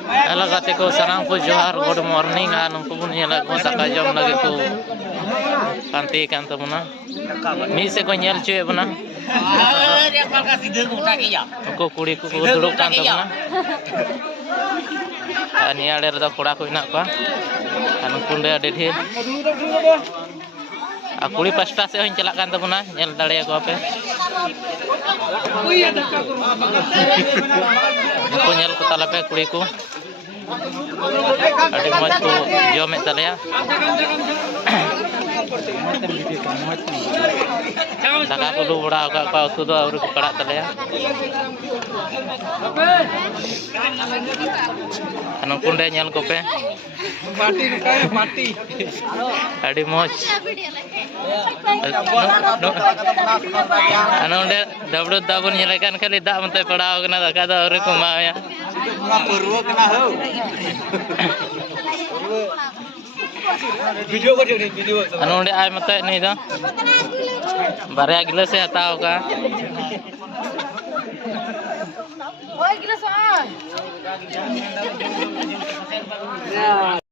Halo kate ko sanang ko johar good morning anu ko bun nyala ko daka jom lagi ko kanti kan tamuna mi se ko nyel chue bana ko kuri ko duduk kan tamuna ani ade rada koda ko ina ko anu kunde ade dhir kuri pasta se hoin chalak kan tamuna nyel dare ko ape ko nyel ko talape kuri ko adi moj ko jom talaya daka ko lu bada ka pa utu do aur ko kada talaya anu kunde nyel ko pe mati adi moj anu de dabdu dabun nyelekan kali dak mate padaw kana daka do aur ko maya purwo kena ho video ko jodi video anu de ay mate ni do barya gila se hataw ka oi gila sa